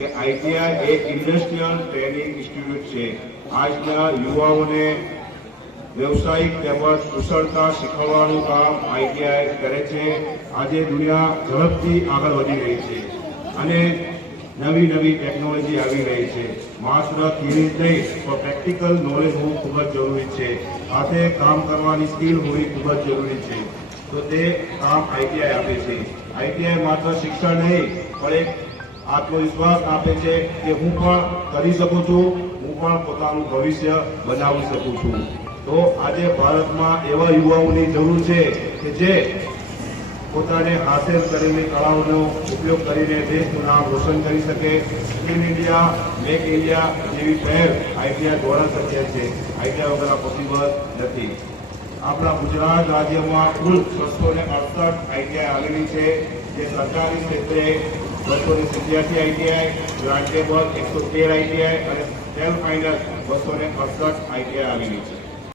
ITI એક industrial training institute છે। આજના યુવાઓને વ્યવસાયિક તેમજ કુશળતા શીખવવાનું કામ આઈટીઆઈ કરે છે। આજે દુનિયા ઝડપથી આગળ વધી રહી છે અને નવી નવી ટેકનોલોજી આવી રહી છે। માત્ર થિયરી નહીં પણ પ્રેક્ટિકલ નોલેજ હોવું ખૂબ જ જરૂરી છે। હાથે કામ કરવાની સ્કિલ હોવી ખૂબ જ જરૂરી છે। તો તે કામ આઈટીઆઈ આપે છે। આઈટીઆઈ માત્ર શિક્ષણ નહીં પણ એક આત્મવિશ્વાસ આપે છે કે હું પણ કરી શકું છું, હું પણ પોતાનું ભવિષ્ય બનાવી શકું છું। તો આજે ભારતમાં એવા યુવાઓની જરૂર છે કે જે પોતાને હાસિલ કરેલી કળાઓનો ઉપયોગ કરીને દેશનું નામ રોશન કરી શકે। સ્કિલ ઇન્ડિયા, મેક ઇન્ડિયા જેવી પહેલ આઈટીઆઈ દ્વારા શક્ય છે। આઈટીઆઈ વગર પોસિબલ નથી। આપણા ગુજરાત રાજ્યમાં કુલ 668 આઈટીઆઈ આવેલી છે, જે સરકારી ક્ષેત્રે 287 આઈટીઆઈ, ગ્રાન્ટેબલ 113 આઈટીઆઈ અને સેલ્ફ ફાઇનાન્સ 268 આઈટીઆઈ આવેલી છે।